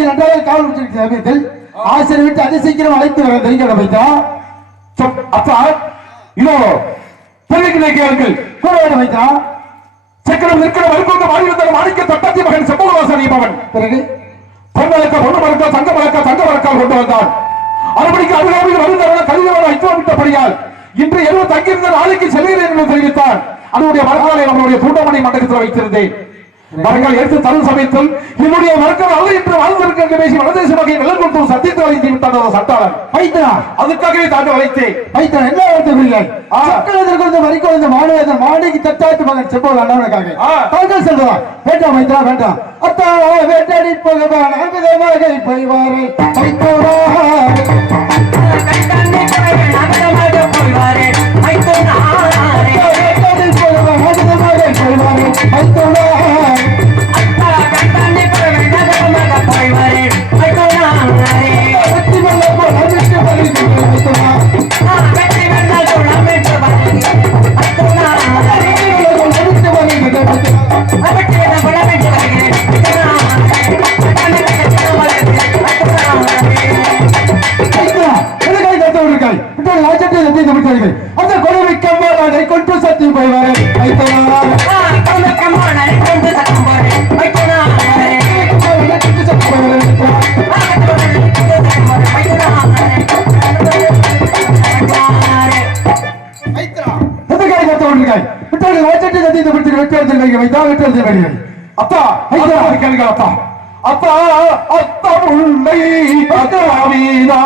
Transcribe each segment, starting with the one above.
நாவலர் நன்றாக காவல் வச்சிருக்கிற சமயத்தில் ஆசிரியர் விட்டு அதிசீக்கிரம் அழைத்து வர தெரிஞ்ச வைத்தா அப்பா இதோ தெரிவிக்கிறேன் கேளுங்கள் கூட வர வைத்தா சக்கரம் நிற்கிற வருகொண்டு மாநிலத்தில் மாணிக்க தட்டத்தி மகன் செப்பகவாசன் பவன் பிறகு பொன்மலக்க பொண்ணு மறக்க தங்க மறக்க தங்க மறக்கால் கொண்டு வந்தான் அறுபடிக்கு அருகாமையில் வருந்தவன கலிதவன ஐக்கியமிட்டபடியால் இன்று எவ்வளவு தங்கியிருந்த நாளைக்கு செல்கிறேன் என்று தெரிவித்தான் அதனுடைய மரக்காலை நம்மளுடைய பூண்டமணி மண்டலத்தில் வைத்திருந்தேன். மரங்கள் எடுத்து தரும் சமயத்தில் என்னுடைய மரங்கள் அல்ல என்று வாழ்ந்திருக்க என்று பேசி வடதேச வகை நிலம் கொடுத்து சத்தியத்தை வைத்து விட்டான் அந்த சட்டாளன் வைத்தனா அதுக்காகவே தாண்டி வளைத்தேன் வைத்தனா என்ன ஆ. சக்கரத்திற்கு வந்து வரைக்கும் இந்த மாணவன் மாணிக்கு தட்டாத்து மகன் செப்போல் அண்ணனுக்காக. தாங்கள் செல்வா வேண்டாம் வைத்தா வேண்டாம். அத்தா வேட்டடி பகவான் அமிதமாக போய்வாரே வைத்தோரா போய்வாரே அமிதமாக போய்வாரே வைத்தோரா தமிழ்த்தார்கள் வெற்றி வைத்தா வெற்றி அத்தா ஐயா. கேளுங்க அத்தா அத்தா அத்தா முல்லை அத்தாவீதா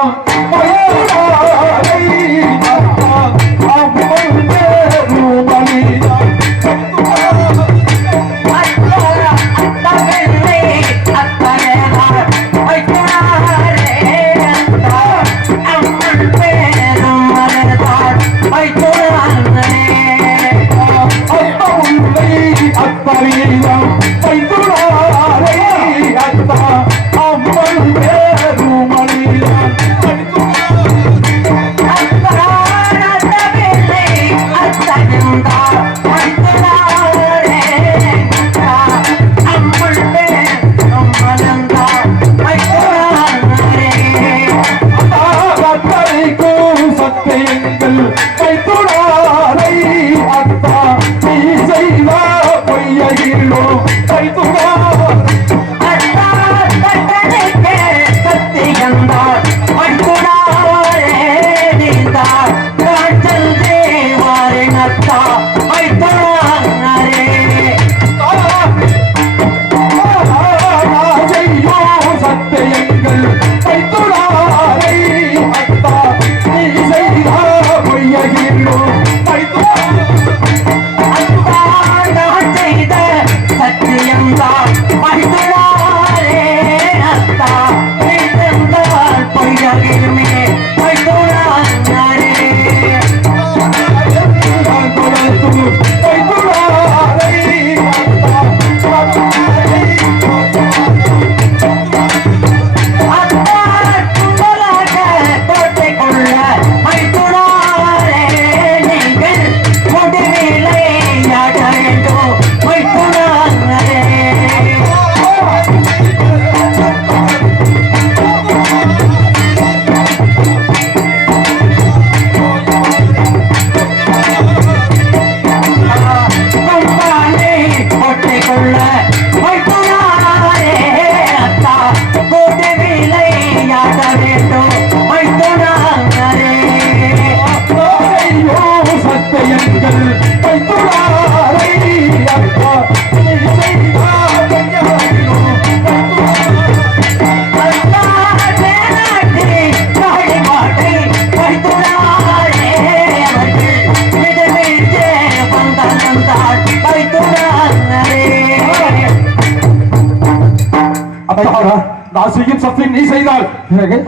பிறகு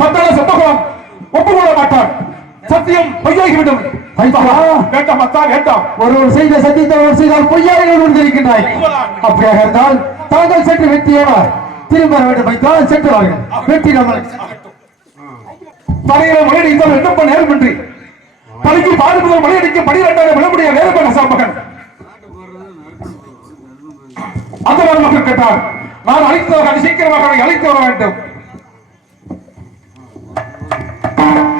சந்தான செப்பகுலம் ஒப்புக்கொள்ள மாட்டான் சத்தியம் பொய்யாகிவிடும். வேண்டாம் அத்தா வேண்டாம். ஒருவர் செய்த சத்தியத்தை ஒருவர் செய்தால் பொய்யாக உணர்ந்திருக்கின்றாய் அப்படியாக இருந்தால் தாங்கள் சென்று வெட்டியவர். திரும்ப வேண்டும் வைத்தால் சென்று வாருங்கள் வெட்டி நம்மளுக்கு தரையில மலையடித்தால் எண்ணப்ப நேரமின்றி. தலைக்கு பாதி முதல் மலையடிக்கும் பனிரெண்டாயிரம் விளம்புடைய வேறுபட சாம்பகன் அந்த மக்கள் கேட்டார் நான் அழைத்ததாக அது சீக்கிரமாக அழைத்து வர வேண்டும். Thank you.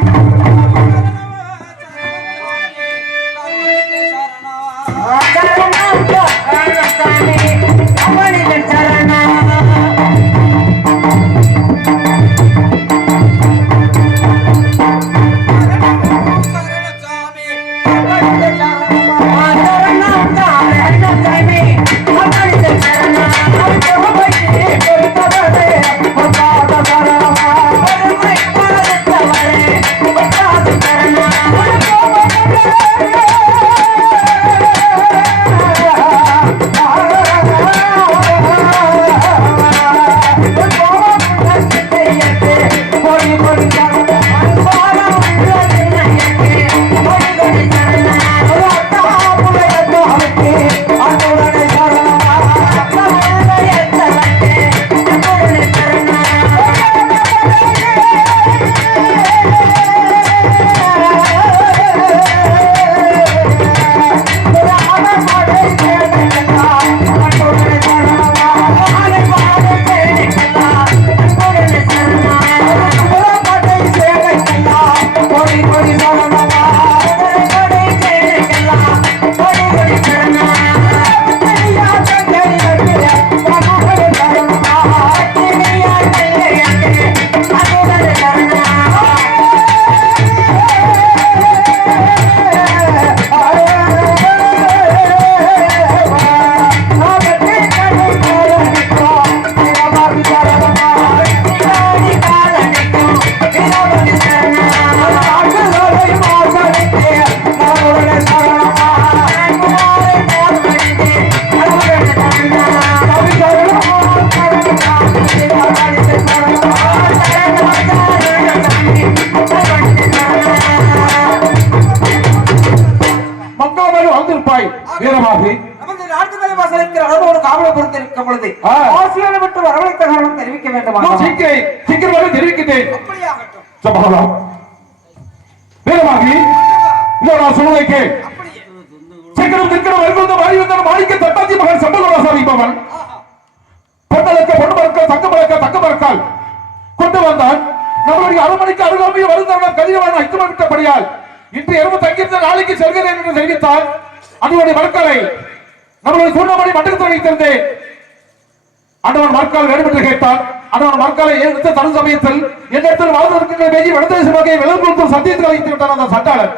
நமது நாட்டு தலைவாசலுக்கு அளவோடு காவலை பொறுத்து இருக்கும் பொழுது ஆ. ஆசிரியரை விட்டு வரவழைத்த காரணம் தெரிவிக்க வேண்டுமா சீக்கிரம் சீக்கிரமாக தெரிவிக்கின்றேன் அப்படியாகட்டும். நான் சீக்கிரம் வருகின்ற மாணிக்க மகன் சம்பளவாசாரி பவன் பொன்னலக்க பொண்ணு மறக்க தங்க மறக்க தங்க மறக்கால் கொண்டு வந்தான். நம்மளுடைய அரண்மனைக்கு அருகாமையில் வருந்தவன் கதிரவன் ஐக்கியமிட்டபடியால் இன்று இரவு தங்கியிருந்த நாளைக்கு செல்கிறேன் என்று தெரிவித்தால் அதனுடைய மறுக்கலை நம்மளுடைய சூழ்நிலை மண்டலத்தில் வைத்திருந்து அண்டவன் மறுக்கால் வேண்டும் என்று கேட்டான் அண்டவன் மறுக்காலை எடுத்த தனு சமயத்தில் என்னிடத்தில் வாழ்ந்து இருக்கின்ற பேஜி வடதேச வகையை விலங்குறுத்தும் சத்தியத்தில் வைத்து விட்டான் அந்த சட்டாளர்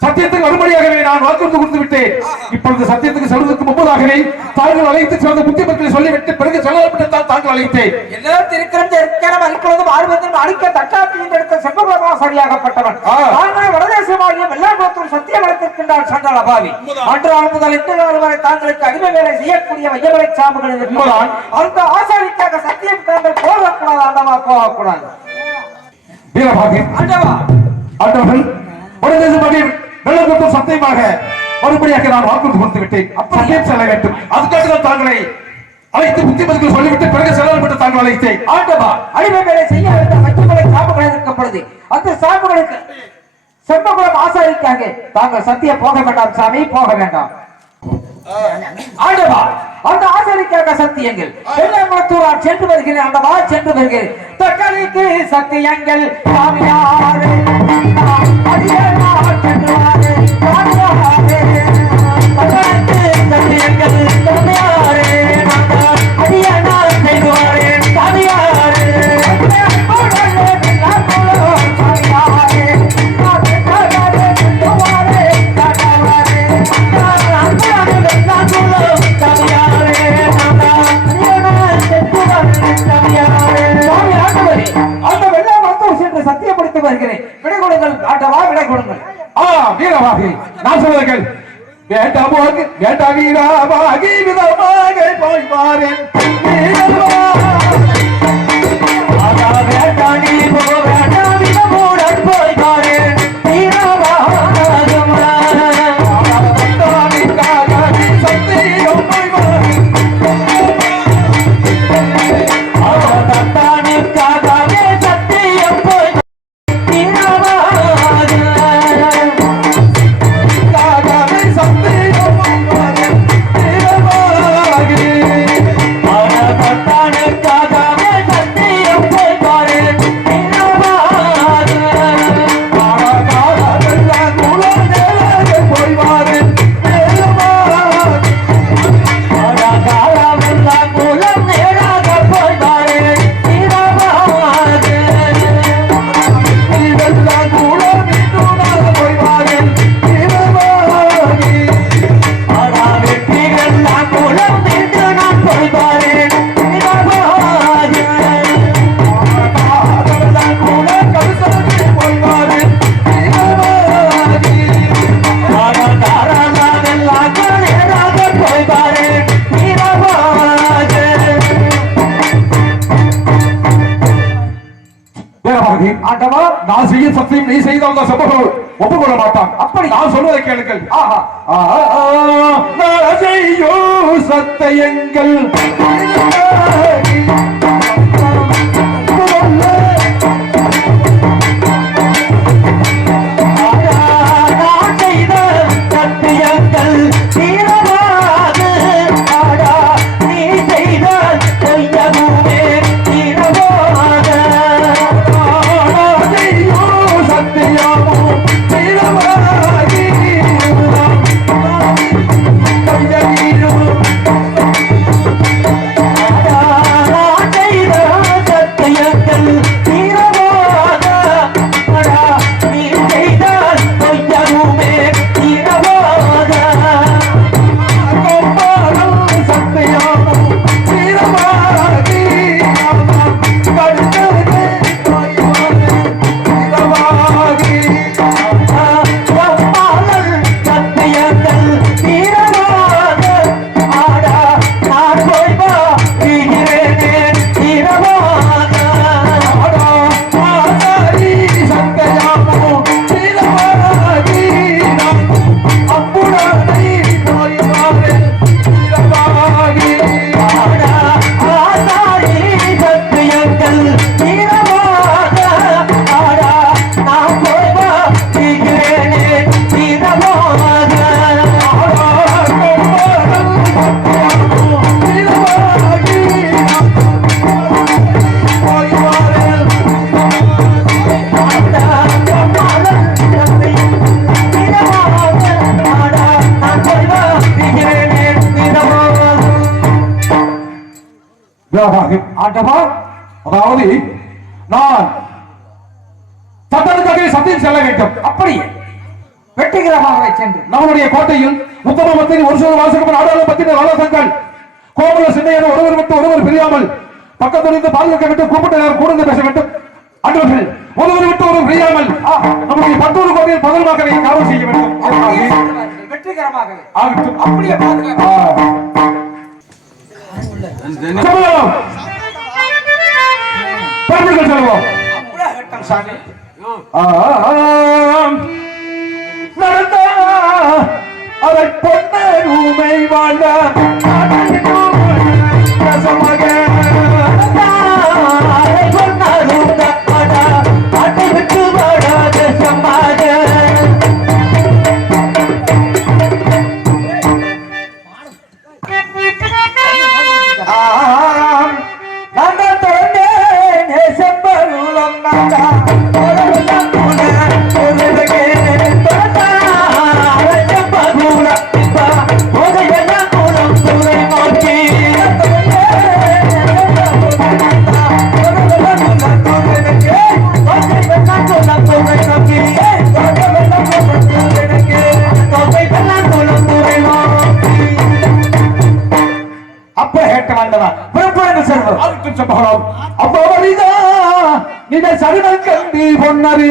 சத்தியத்துக்கு மறுபடியாகவே நான் வாக்குறுதி கொடுத்து விட்டேன். இப்பொழுது சத்தியத்துக்கு செல்வதற்கு முன்பதாகவே தாங்கள் அழைத்து சிறந்த புத்தி பற்றி சொல்லிவிட்டு பிறகு செல்லப்பட்டால் தாங்கள் அழைத்தேன். எல்லாம் திருக்கிறோம் இருக்கிறோம் அளிக்கிறதும் ஆழ்வதும் அழிக்க தட்டாட்சியில் எடுத்த செம்பகுலமா சரியாகப்பட்டவன் ஆ. தாங்கள் வடதேசமாகிய வெள்ளாங்குளத்தூர் சத்தியம் வளர்த்திருக்கின்றார் சண்டாள பாவி அன்று நாள் முதல் இன்று நாள் வரை தாங்களுக்கு அடிமை வேலை செய்யக்கூடிய வையவரை சாம்புகள் உண்மைதான். அந்த ஆசாரிக்காக சத்தியம் தாங்கள் போகக்கூடாது ஆண்டவா போகக்கூடாது. வீரபாகி ஆண்டவா ஆண்டவர்கள் வடதேச வெள்ளக்குத்தம் சத்தியமாக மறுபடியாக நான் வாக்குறுதி கொடுத்து விட்டேன். சத்தியம் செல்ல வேண்டும்? அதுக்காக தான் தாங்களை அழைத்து புத்தி பற்றி சொல்லிவிட்டு பிறகு செல்லப்பட்டு தாங்கள் அழைத்தேன். ஆண்டவா அடிமை வேலை செய்ய இருந்த வையவரை சாம்புகள் இருக்கப்படுது அந்த சாம்புகளுக்கு செம்பகுலம் ஆசாரிக்காக தாங்கள் சத்தியம் போக வேண்டாம் சாமி போக வேண்டாம். ஆண்டவா அந்த ஆசாரிக்காக சத்தியங்கள் வெள்ளாங்குளத்தூரார் சென்று வருகிறேன் ஆண்டவா சென்று வருகிறேன். தக்காளிக்கு சத்தியங்கள் சாமியாரே அடியார் சென்று வேண்டாமோக்கு கேட்ட வீராவாகி விதமாக போய் ஆண்டவா நான் செய்ய சத்தியம் நீ செய்த அந்த சம்பவம் ஒப்புக்கொள்ள மாட்டான். அப்படி நான் சொல்வதை கேளுங்கள். ஆஹா. ஆ, நான் செய்யும் சத்தியங்கள். வேண்டும். அப்படியே வெற்றிகரமாக சென்று நம்முடைய கோட்டையில் உத்தம மத்திய ஒரு சில வாசகம் நாடாளுமன்ற ஆலோசங்கள் கோமல சின்னையன ஒருவர் விட்டு ஒருவர் பிரியாமல் பக்கத்திலிருந்து பாதுகாக்க வேண்டும் கூப்பிட்டு கூர்ந்து பேச வேண்டும். அன்றவர்கள் ஒருவர் விட்டு ஒருவர் பிரியாமல் நம்முடைய பத்தொரு கோட்டையில் பதில் காவல் செய்ய வேண்டும். வெற்றிகரமாகவே. ஆகட்டும் அப்படியே பாதுகாப்பு சமயம். பரம்பரைகள் செல்வோம் சாமி. நடந்த அதை பொன்னர் உமை வாழ. கண்டி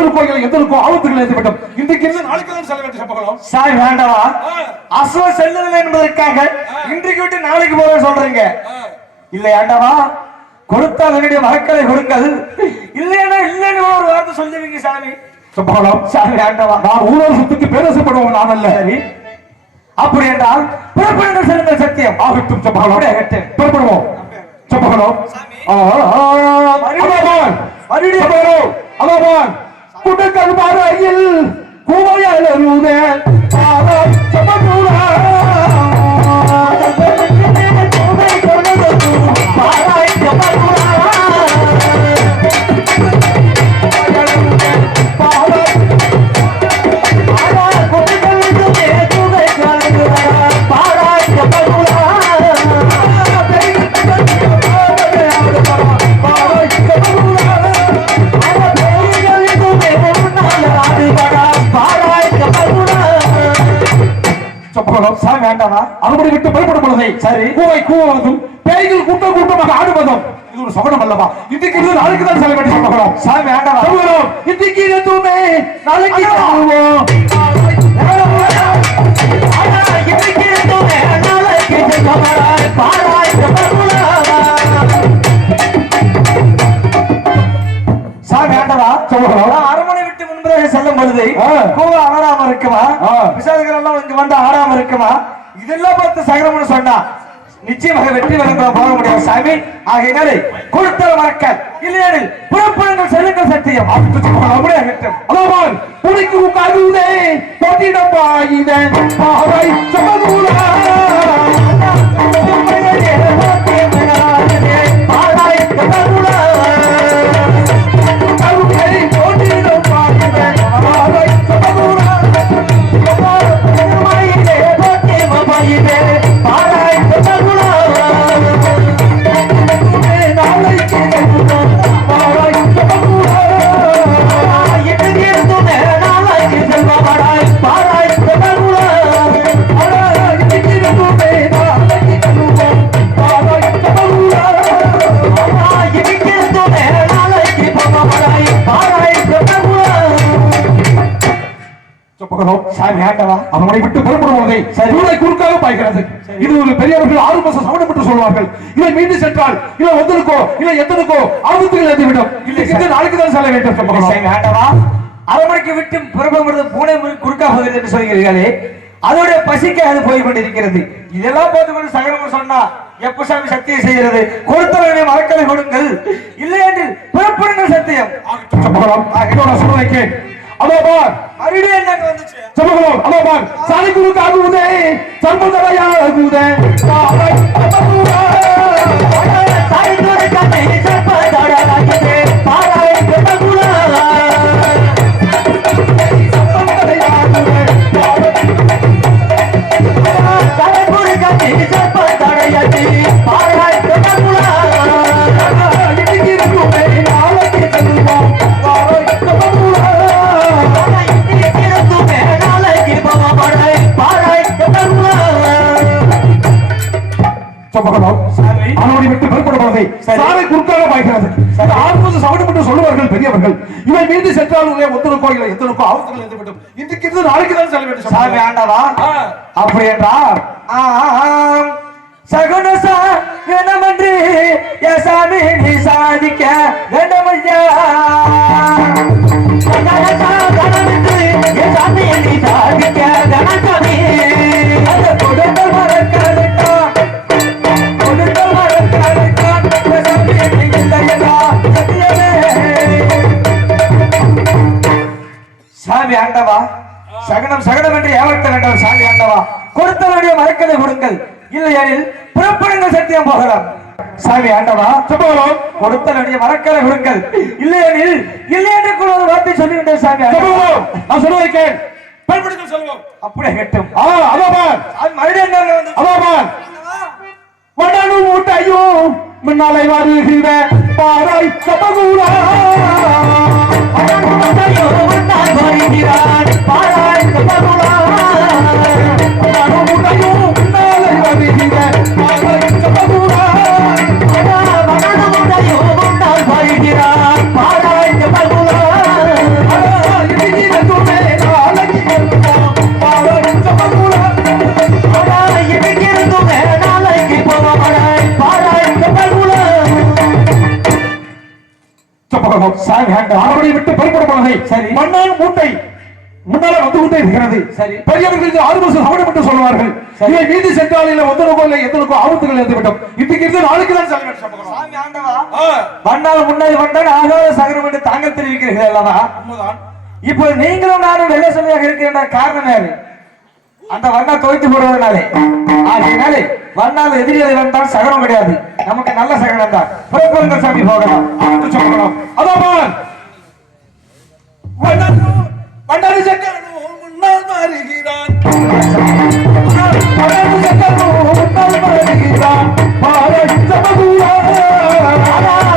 இல்லை எதற்கோ ஆபத்துகள் ஏற்பட்டு விட்டோம் இன்றைக்கு இருந்து நாளைக்கு செல்ல வேண்டும் சம்பகம் சாமி வேண்டவா அசுவ செல்லவில்லை என்பதற்காக இன்றைக்கு விட்டு நாளைக்கு போக சொல்றீங்க இல்லை ஆண்டவா கொடுத்தால் என்னுடைய மக்களை கொடுங்கள் இல்லைன்னா இல்லைன்னு ஒரு வார்த்தை சொல்லுவீங்க சாமி சம்பகம் சாமி ஆண்டவா நான் ஊழல் சொத்துக்கு பேரசப்படுவோம் நான் அல்ல சரி அப்படி என்றால் புறப்படுங்கள் செல்லுங்கள் சத்தியம் ஆகட்டும் ஆகட்டும். புறப்படுவோம் சம்பளம். மறுபடியும் சம்பளம். குடுக்கல் மறையில் குவையலருதே பாவம் சமதுரா சாமி வேண்டாமா அறுபடி விட்டு பயப்படும் பொழுதை சரி. கூவை கூவதும் பேய்கள் கூட்டம் கூட்டமாக ஆடுவதும் இது ஒரு சமணம் அல்லவா? இன்றைக்கு இது நாளைக்கு தான் செல்ல வேண்டிய சம்பளம் சாமி வேண்டாமா சமூகம் இன்றைக்கு எதுவுமே நாளைக்கு சாமி வேண்டாமா அரண்மனை விட்டு முன்பதாக செல்லும் பொழுது ஆ. கோவம் ஆடாம இருக்குமா. விசாரிகள் எல்லாம் இங்க வந்து ஆடாம இருக்குமா? இதெல்லாம் பார்த்து சங்கரமன் சொன்னா. நிச்சயமாக வெற்றி விளங்க போக முடியாது சாமி. ஆகையினாலே கொடுத்தல் மறக்க இல்லையெனில் புறப்புறங்கள் செல்லுங்கள் சத்தியம். அப்படியே கட்டும் அலவான் புனைக்கு உட்காருதே பாவை சமதூரா அவனை விட்டு புறப்படும் போதே சூளை குறுக்காக பாய்கிறது. இது ஒரு பெரியவர்கள் ஆறு மாசம் சமணம் என்று சொல்வார்கள். இதை மீண்டு சென்றால் இல்லை ஒத்தனுக்கோ இல்லை எத்தனுக்கோ ஆபத்துகள் எதிர்விடும் இல்லை இந்த நாளைக்கு தான் செல்ல வேண்டும் சம்பளம் சாமி ஆண்டவா அரமணிக்கு விட்டு புறப்படுவது பூனை முறை குறுக்கா போகுது என்று சொல்கிறீர்களே. அதோடைய பசிக்கு அது போய் கொண்டிருக்கிறது இதெல்லாம் பார்த்து கொண்டு சகரம் சொன்னா எப்ப சாமி சத்தியம் செய்கிறது? மரக்களை கொடுங்கள். இல்லை என்று புறப்படுங்கள் சத்தியம். சூழ்நிலைக்கு அதோ பார் மறுபடியும் என்னங்க வந்துச்சு? சமூகம் அதோ பார் சாலை குறுக்கு ஆகுவதே சர்வதரையாகுதே பெரியவர்கள் இவை மீது சென்றாலும் ஒத்தனுக்கோ இல்லை எத்தனுக்கோ ஆபத்துகள் எதிர்விடும் இன்றைக்கு இருந்து நாளைக்கு தான் செல்ல வேண்டும் சாமி. ஆண்டவா. அப்படி என்றால். சகுனசா வேணமன்று சாமி நீ சாதிக்க வேண்டமையா சாமி நீ சாதிக்க வேண்டாமே. சாமி ஆண்டவா. சகனம் சகனம் என்று ஏவர்த்த வேண்டாம் சாமி ஆண்டவா. கொடுத்த வேண்டிய மறக்கதை கொடுங்கள். இல்லையெனில் புறப்படுங்கள் சத்தியம் போகலாம். சாமி ஆண்டவா சம்பளம் கொடுத்த வேண்டிய மறக்கதை கொடுங்கள். இல்லையெனில் இல்லை என்று கூட ஒரு வார்த்தை சொல்லிவிட்டேன் சாமி. சம்பளம் நான் கேள். பயன்படுத்த செல்வோம் அப்படியே கட்டும். ஆ அதோ பார் அது மறுபடியும் பார் வடலு மூட்டையும் முன்னாலை வருகிற பாறை சபகூரா. வடலு சாமி ஆண்டவா அவரை விட்டு பெறப்படும் பொழுதை சரி. மண்ணால் மூட்டை முன்னால வந்து கொண்டே இருக்கிறது. சரி. பெரியவர்கள் இது ஆறு வருஷம் சமணம் என்று சொல்வார்கள். இதை மீதி சென்றால் இல்லை ஒத்தனுக்கோ இல்லை எத்தனுக்கோ ஆபத்துகள் இருந்து விட்டோம் இன்றைக்கு இருந்து நாளைக்கு தான். சாமி ஆண்டவா? வந்தால் முன்னாடி வந்தால் ஆகாத சகரம் என்று தாங்கள் தெரிவிக்கிறீர்கள் அல்லவா இப்போ நீங்களும் நானும் வெள்ளை சுமையாக இருக்கின்ற காரணம் யாரு அந்த வண்ணா துவைத்து போடுவதனாலே. அதனாலே வண்ணால் எதிரிகளை வந்தால் சகனம் கிடையாது. நமக்கு நல்ல சகனம் தான் புறப்படுங்கள் சாமி போகணும் சொல்லணும் அதோபான் வண்ணாரி சக்கரனும் முன்னால் மாறுகிறான். மாறுகிறான்.